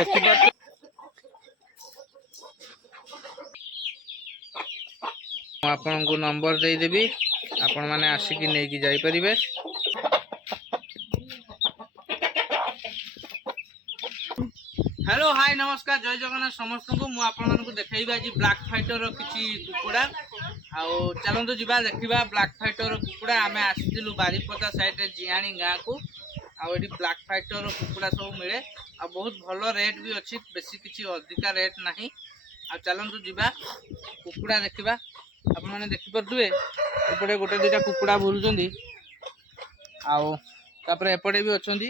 देखिपार आपण को नंबर दे देबी आपण माने आसिक नहीं कि जाई परिबे। हेलो हाय नमस्कार जय जगन्नाथ समस्त को मु आपण मानकु देखाइबा आज ब्लैक फाइटर किछि कुकुड़ा आउ चलंतु जिबा देखिबा ब्लैक फाइटर कुकुड़ा आमे आसिलु बारीपदा साइड रे जियाणी गाँ को आउ एडी ब्लैक फाइटर कुकुड़ा सब मिले आ बहुत भलो रेट भी अछि बेसी किछि अधिका रेट नाही। आ चलंतु जिबा कुकुड़ा देखिबा आपण माने देखि परथुवे एपटे गोटे दुटा कुकुड़ा बुलुचंदी आउ तापरे एपटे भी अछंदी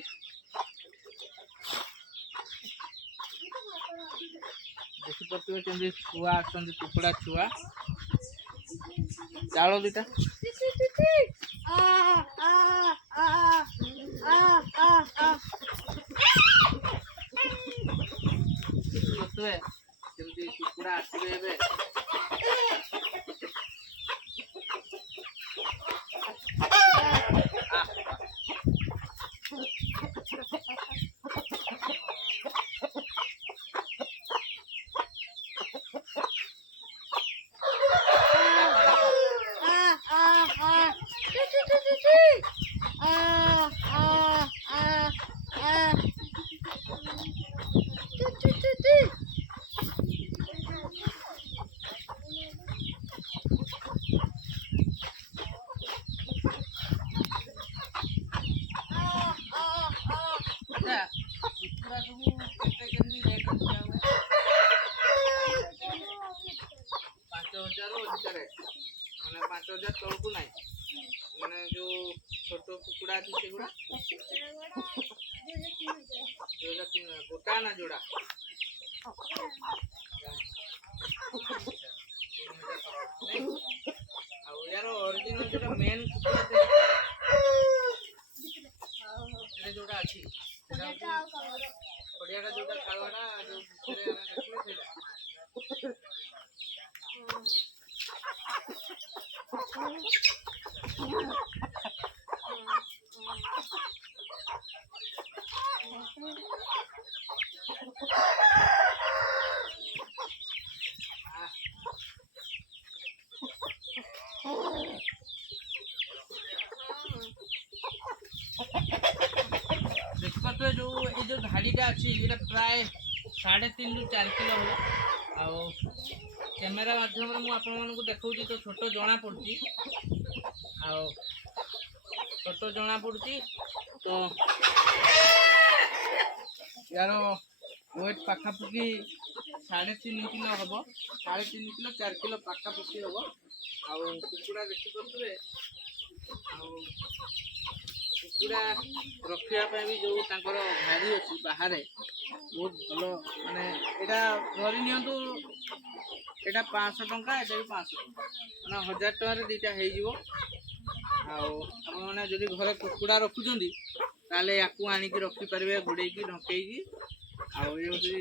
देखि परथुवे केंदी छुआ अछंदी कुकुड़ा छुआ चालो दुटा परथुवे केंदी कुकुड़ा आसीबे एबे मैंने 5000 तौक ना मैंने जो छोट कुकुड़ा अच्छी से गुड़ा गोटा ना जोड़ा यार ओरिजिनल जो मेन जोड़ा अच्छी पड़िया जोटा खावाटा जो देखा तो जो धाड़ीटा अच्छी प्राय 3.5 ରୁ 4 किलो हम कैमेरा माध्यम मुझे देखा तो छोट जना पड़ी छोट जना पड़ी तो यार वेट पाखापाखि 3.5 किलो हम 3.5 किलो 4 किलो पाखापाखि हम कुकुड़ा देखी पारे कुकुड़ा रखापी भी जो भारी अच्छी बाहर बहुत भल माने धरी नियंतु एटा 500 टंका एटा भी 500 टंका माने 1000 टंका दीटा मैंने जदि घरे कुकुड़ा रखुंट ताले याकू आनिकी रखिपारे घोड़ेकी ढकेकी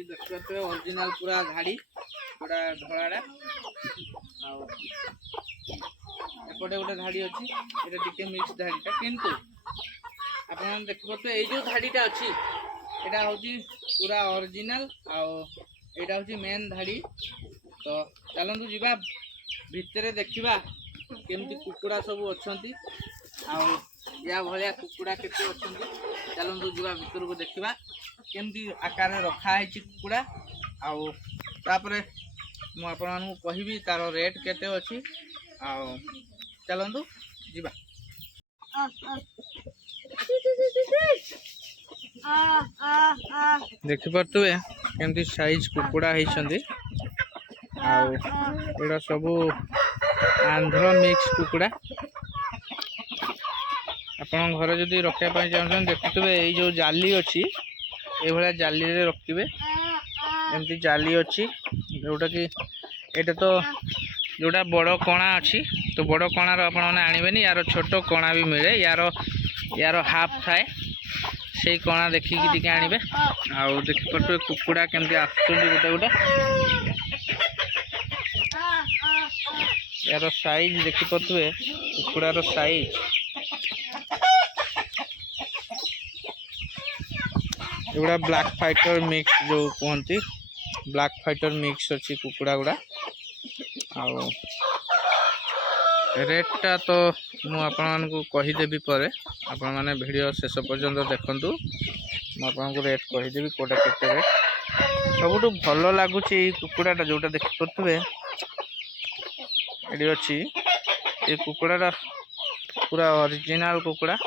देखिए ओरिजिनल पूरा धाड़ी पूरा धड़ाटा एपटे गोटे धाड़ी अच्छी ये टिके मिक्स धाड़ीटा किंतु आप देखिए ये जो धाड़ीटा अच्छी यहाँ हूँ पूरा ओरिजिनल आईटा हूँ मेन धाड़ी तो चलतु जीवा भितर देखा केमती कुकुड़ा सब अच्छा या भाया कुकुड़ा केते अच्छा चलतु जीवा भितर को देखा केमती आकार रखाई कुकुड़ा आउे मुझे कहबी तार रेट केते अच्छी चलतु जीवा देखिपे केमती साइज कुकुड़ा होती सब आंध्र मिक्स कुकुड़ा आपण घर जदि रखापी चाहते देखुए ये जो जाली अच्छी ये भाया जाली रे रखिए एमती जाली अच्छी जोटा कि ये तो जोटा बड़ कणा अच्छी तो बड़ कणार आपने यार छोट कणा भी मिले यार हाफ थाए से कणा देखिकी आने देखिपे कुकुड़ा केमती आसुँच गोटे यार साइज देखिपे कुकुड़ार साइज एगुड़ा ब्लैक फाइटर मिक्स जो कहती ब्लैक फाइटर मिक्स अच्छी कुकुड़ा गुड़ा आउ रेटा तो मु आपण को कहीदेवी पर आपण मैंने वीडियो शेष पर्यंत देखूँ मुझे रेट कहीदेवी कौटा केते रेट सबुठ भल लगुच कुकुड़ाटा जोटा देखिपे ये अच्छी ये कुकुड़ाटा पूरा ओरिजिनल कुकुड़ा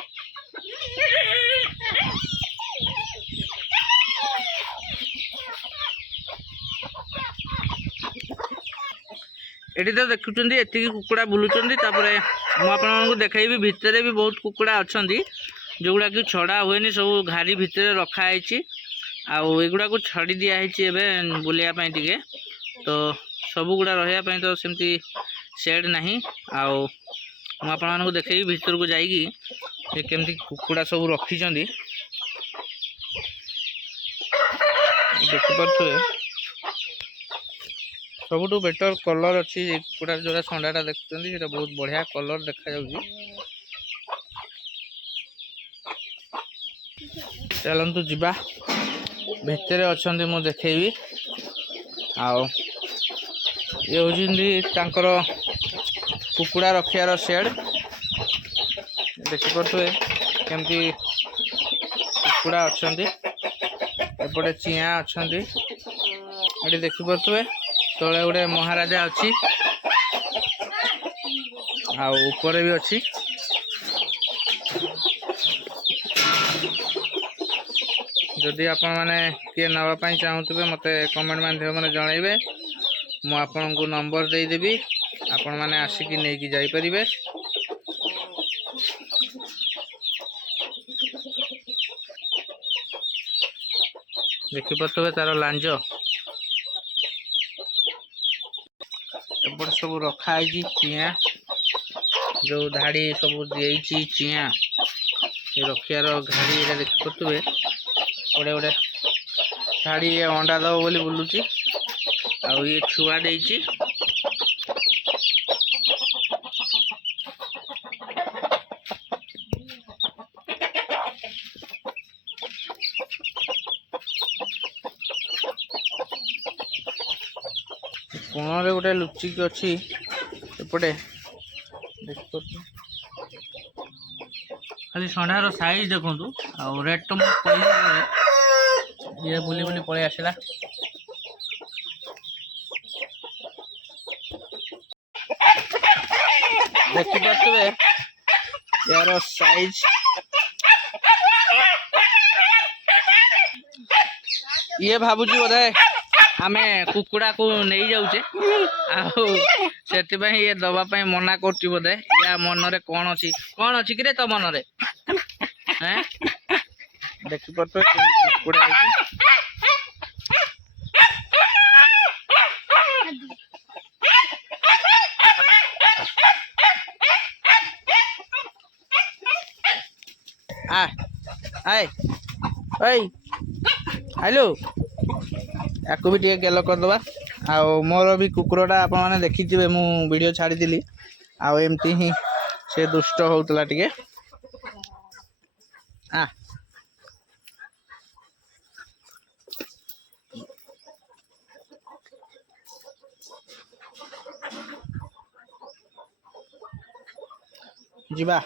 एटी तो देखुं एति कुकुड़ा बुलूँ मुझे देखी भितर भी बहुत कुकुड़ा अच्छा जोगुड़ा कि छड़ा हुए सब घारी भितर रखाई आगुड़ा को छड़ी दिखाई बुलायापी टे तो सबुगुड़ा रही तो सेमती सेड ना मुझे देखी भितर को जाकि केमती कुकुड़ा सब रखी देखिपे सबुठ बेटर कलर अच्छी कुकुड़ा जो संडाटा देखुं बहुत बढ़िया कलर देखा चलतु जीवा भितर अच्छा मु देखेबी आउ ये हूँ कुकुड़ा रखार शेड देखिपे केमती कुकुड़ा अच्छा एपटे चिया अच्छा ये देखिपे तले गोटे महाराजा अच्छी ऊपर भी अच्छी जदि आपण मैंने किए नापी चाहूबे मत कमेंट माध्यम जनइबे मु आपन को नंबर देदेवी आपण मैंने आसिकी नहीं जापरें देखिपे तार लांज एपट सब रखाई चिया जो धाड़ी सब दी चिया रखियार घाड़ी देखिपे गोटे गोटे धाड़ी अंडा दब बोली बुलूची आउ ये छुआ देची कोण गोटे लुचिक अच्छी एपटे खाली संडार साइज देखु आ रेट तो मुझे ये बुली बुली पलि आसला देखिपे यार साइज ये भावुची बोधे आमे कुकुड़ा को नहीं जाऊे से ये दवापाई मना कर बोधे या मनरे कौन अच्छी कि तो मनरे देखिपे कुकुड़ा हेलो या भी टे गेल करदे आ मोर भी कुकुरटा आप देखिए मु वीडियो छाड़ी आमती ही से दुष्ट होता टे जीवा